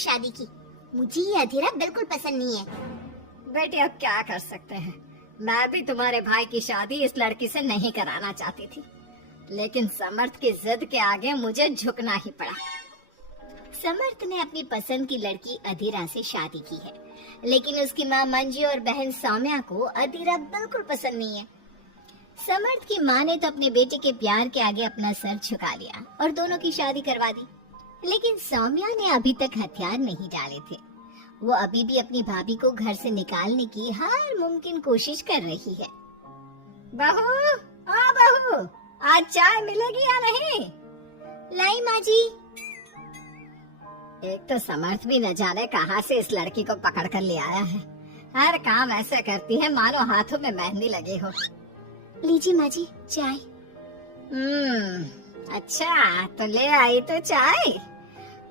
शादी की। मुझे ये अधीरा बिल्कुल पसंद नहीं है। बेटी अब क्या कर सकते हैं, मैं भी तुम्हारे भाई की शादी इस लड़की से नहीं कराना चाहती थी, लेकिन समर्थ की जिद के आगे मुझे झुकना ही पड़ा। समर्थ ने अपनी पसंद की लड़की अधीरा से शादी की है, लेकिन उसकी माँ मंजू और बहन सौम्या को अधीरा बिल्कुल पसंद नहीं है। समर्थ की माँ ने तो अपने बेटे के प्यार के आगे अपना सर झुका लिया और दोनों की शादी करवा दी, लेकिन सौम्या ने अभी तक हथियार नहीं डाले थे। वो अभी भी अपनी भाभी को घर से निकालने की हर मुमकिन कोशिश कर रही है। बहू, ओ बहू, आज चाय मिलेगी या नहीं? लाई माँ जी। एक तो समर्थ भी न जाने कहां से इस लड़की को पकड़ कर ले आया है। हर काम ऐसे करती है मानो हाथों में मेहंदी लगे हो। लीजिए माँ जी चाय। अच्छा तो ले आई तो चाय।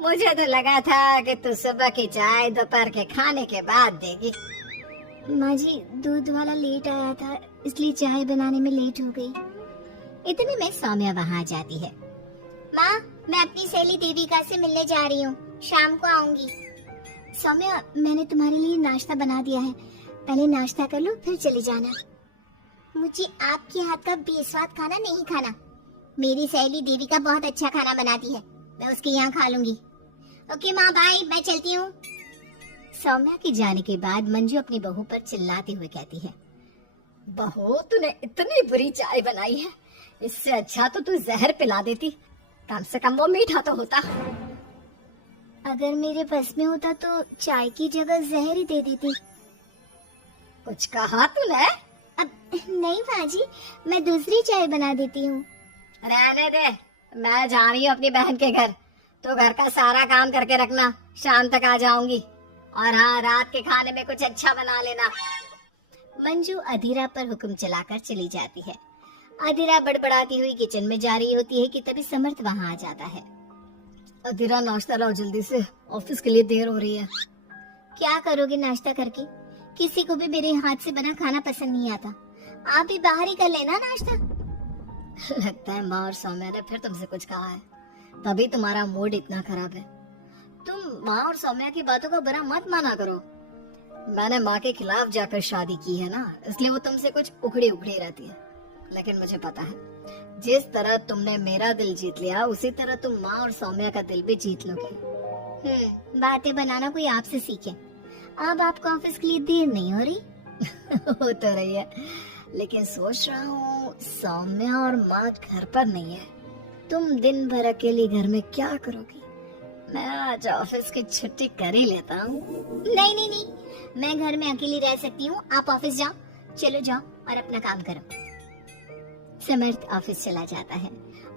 मुझे तो लगा था कि तू सुबह की चाय दोपहर के खाने के बाद देगी। माँ जी दूध वाला लेट आया था, इसलिए चाय बनाने में लेट हो गई। इतने में सौम्या वहाँ आ जाती है। माँ, मैं अपनी सहेली देविका से मिलने जा रही हूँ, शाम को आऊंगी। सौम्या, मैंने तुम्हारे लिए नाश्ता बना दिया है, पहले नाश्ता कर लो फिर चली जाना। मुझे आपके हाथ का बेस्वाद खाना नहीं खाना। मेरी सहेली देविका बहुत अच्छा खाना बनाती है, मैं उसके यहाँ खा लूंगी। ओके माँ, बाय, मैं चलती हूँ। सौम्या के जाने के बाद मंजू अपनी बहू पर चिल्लाते हुए कहती है, बहू तूने इतनी बुरी चाय बनाई है, इससे अच्छा तो तू जहर पिला देती, कम से कम वो मीठा तो होता। अगर मेरे बस में होता तो चाय की जगह जहर ही दे देती। कुछ कहा तूने? अब नहीं माँ जी, मैं दूसरी चाय बना देती हूँ। रहने दे, मैं जा रही हूँ अपनी बहन के घर, तो घर का सारा काम करके रखना, शाम तक आ जाऊंगी। और हाँ, रात के खाने में कुछ अच्छा बना लेना। मंजू अधीरा पर हुक्म चलाकर चली जाती है। अधीरा बड़बड़ाती हुई किचन में जा रही होती है कि तभी समर्थ वहाँ आ जाता है। अधीरा नाश्ता लाओ जल्दी से, ऑफिस के लिए देर हो रही है। क्या करोगे नाश्ता करके? किसी को भी मेरे हाथ से बना खाना पसंद नहीं आता, आप भी बाहर ही कर लेना नाश्ता। लगता है माँ और सौम्या ने फिर तुमसे कुछ कहा है, तभी तुम्हारा मूड इतना खराब है। तुम माँ और सौम्या की बातों का बुरा मत माना करो। मैंने माँ के खिलाफ जाकर शादी की है ना, इसलिए वो तुमसे कुछ उखड़ी उखड़ी रहती है। लेकिन मुझे पता है, जिस तरह तुमने मेरा दिल जीत लिया, उसी तरह तुम माँ और सौम्या का दिल भी जीत लोगे। बातें बनाना कोई आपसे सीखे। अब आपको ऑफिस के लिए देर नहीं हो रही? हो तो रही है, लेकिन सोच रहा हूँ सौम्या और माँ घर पर नहीं है। तुम दिन भर अकेली घर में क्या करोगी? मैं आज ऑफिस की छुट्टी कर ही लेता हूँ। नहीं नहीं नहीं, मैं घर में अकेली रह सकती हूँ, आप ऑफिस जाओ। चलो जाओ और अपना काम करो। समर्थ ऑफिस चला जाता है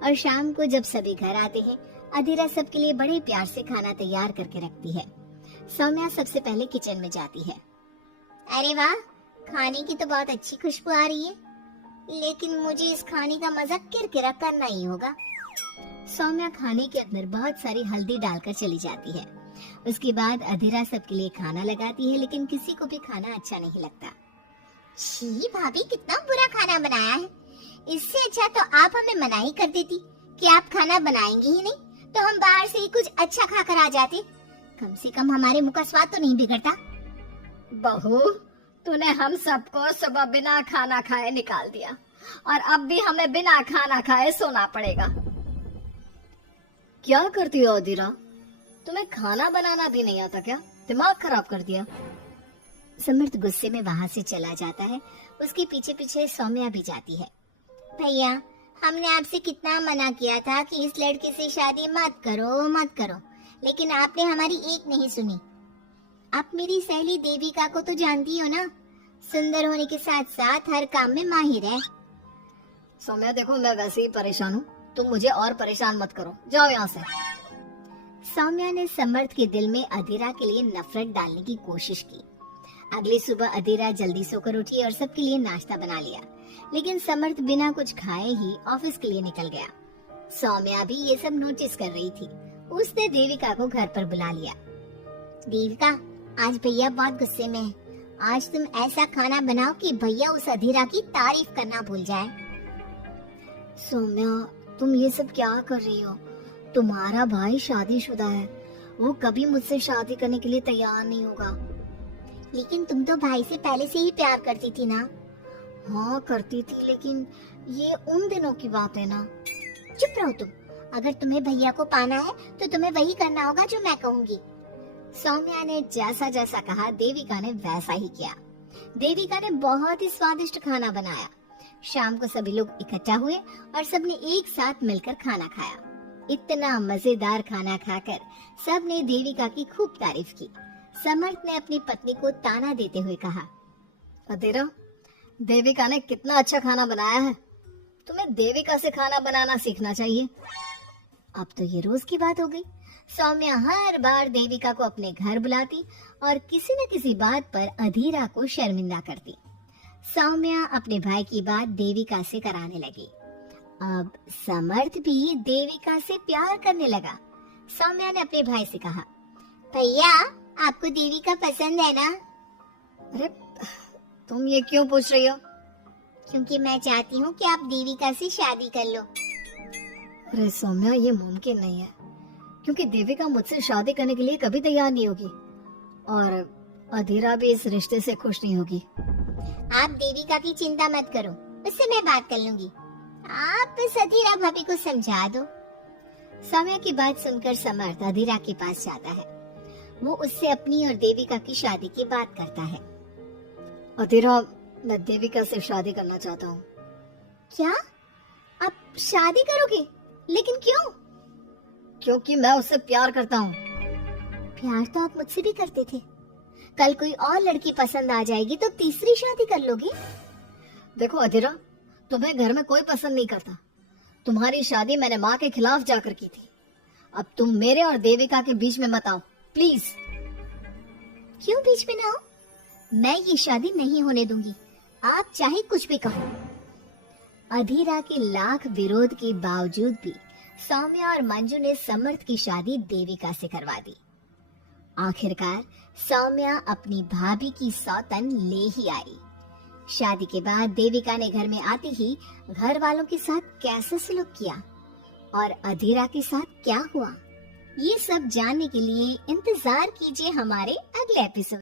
और शाम को जब सभी घर आते हैं, अधीरा सबके लिए बड़े प्यार से खाना तैयार करके रखती है। सौम्या सबसे पहले किचन में जाती है। अरे वाह, खाने की तो बहुत अच्छी खुशबू आ रही है, लेकिन मुझे इस खाने का मजा किरकिरा करना ही होगा। सौम्या खाने के अंदर बहुत सारी हल्दी डालकर चली जाती है। उसके बाद अधीरा सबके लिए खाना लगाती है, लेकिन किसी को भी खाना अच्छा नहीं लगता। छी भाभी, कितना बुरा खाना बनाया है। इससे अच्छा तो आप हमें मना ही कर देती कि आप खाना बनाएंगे ही नहीं, तो हम बाहर से ही कुछ अच्छा खाकर आ जाते। कम से कम हमारे मुंह का स्वाद तो नहीं बिगड़ता। बहू, तूने हम सबको सुबह बिना खाना खाए निकाल दिया, और अब भी हमें बिना खाना खाए सोना पड़ेगा। क्या करती हो अधीरा? तुम्हें खाना बनाना भी नहीं आता क्या? दिमाग खराब कर दिया। समर्थ गुस्से में वहाँ से चला जाता है। उसके पीछे पीछे सौम्या भी जाती है। भैया, हमने आपसे कितना मना किया था कि इस लड़के से शादी मत करो मत करो, लेकिन आपने हमारी एक नहीं सुनी। आप मेरी सहेली देविका को तो जानती हो ना, सुंदर होने के साथ साथ हर काम में माहिर है। सौम्या देखो, मैं वैसे ही परेशान हूँ, तुम मुझे और परेशान मत करो, जाओ यहाँ से। सौम्या ने समर्थ के दिल में अधीरा के लिए नफरत डालने की कोशिश की। अगली सुबह अधीरा जल्दी सोकर उठी और सबके लिए नाश्ता बना लिया, लेकिन समर्थ बिना कुछ खाए ही ऑफिस के लिए निकल गया। सौम्या भी ये सब नोटिस कर रही थी। उसने देविका को घर पर बुला लिया। देविका, आज भैया बहुत गुस्से में है। आज तुम ऐसा खाना बनाओ कि भैया उस अधीरा की तारीफ करना भूल जाए। सौम्या, तुम ये सब क्या कर रही हो? तुम्हारा भाई शादीशुदा है वो कभी मुझसे शादी करने के लिए तैयार नहीं होगा। लेकिन तुम तो भाई से पहले से ही प्यार करती थी ना। हाँ करती थी, लेकिन ये उन दिनों की बात है ना। चुप रहो तुम। अगर तुम्हें भैया को पाना है तो तुम्हें वही करना होगा जो मैं कहूंगी। सौम्या ने जैसा जैसा कहा देविका ने वैसा ही किया। देविका ने बहुत ही स्वादिष्ट खाना बनाया। शाम को सभी लोग इकट्ठा हुए और सबने एक साथ मिलकर खाना खाया। इतना मजेदार खाना खाकर सबने देविका की खूब तारीफ की। समर्थ ने अपनी पत्नी को ताना देते हुए कहा, अधीरा, देविका ने कितना अच्छा खाना बनाया है। तुम्हें देविका से खाना बनाना सीखना चाहिए। अब तो ये रोज की बात हो गई। सौम्या हर बार देविका को अपने घर बुलाती और किसी न किसी बात पर अधीरा को शर्मिंदा करती। सौम्या अपने भाई की बात देविका से कराने लगी। अब समर्थ भी देविका से प्यार करने लगा। सौम्या ने अपने भाई से कहा, भैया आपको देविका पसंद है ना? अरे तुम ये क्यों पूछ रही हो? क्योंकि मैं चाहती हूँ कि आप देविका से शादी कर लो। अरे सौम्या, ये मुमकिन नहीं है, क्योंकि देविका मुझसे शादी करने के लिए कभी तैयार नहीं होगी और अधीरा भी इस रिश्ते से खुश नहीं होगी। आप देविका की चिंता मत करो, उससे मैं बात कर लूंगी। आप बस अधीरा भाभी को समझा दो। सौम्या की बात सुनकर समर्थ अधीरा के पास जाता है। वो उससे अपनी और देविका की शादी की बात करता है। अधीरा, मैं देविका से शादी करना चाहता हूँ। क्या? आप शादी करोगे? लेकिन क्यों? क्योंकि मैं उससे प्यार करता हूँ। प्यार तो आप मुझसे भी करते थे। कल कोई और लड़की पसंद आ जाएगी तो तीसरी शादी कर लोगे? देखो अधीरा, तुम्हें घर में कोई पसंद नहीं करता। तुम्हारी शादी मैंने माँ के खिलाफ जाकर की थी। अब तुम मेरे और देविका के बीच में मत आओ, प्लीज। क्यों बीच में ना हो? मैं ये शादी नहीं होने दूंगी, आप चाहे कुछ भी कहो। अधीरा के लाख विरोध के बावजूद भी सौम्या और मंजू ने समर्थ की शादी देविका से करवा दी। आखिरकार सौम्या अपनी भाभी की सौतन ले ही आई। शादी के बाद देविका ने घर में आते ही घर वालों के साथ कैसा सलूक किया और अधीरा के साथ क्या हुआ, ये सब जानने के लिए इंतजार कीजिए हमारे अगले एपिसोड।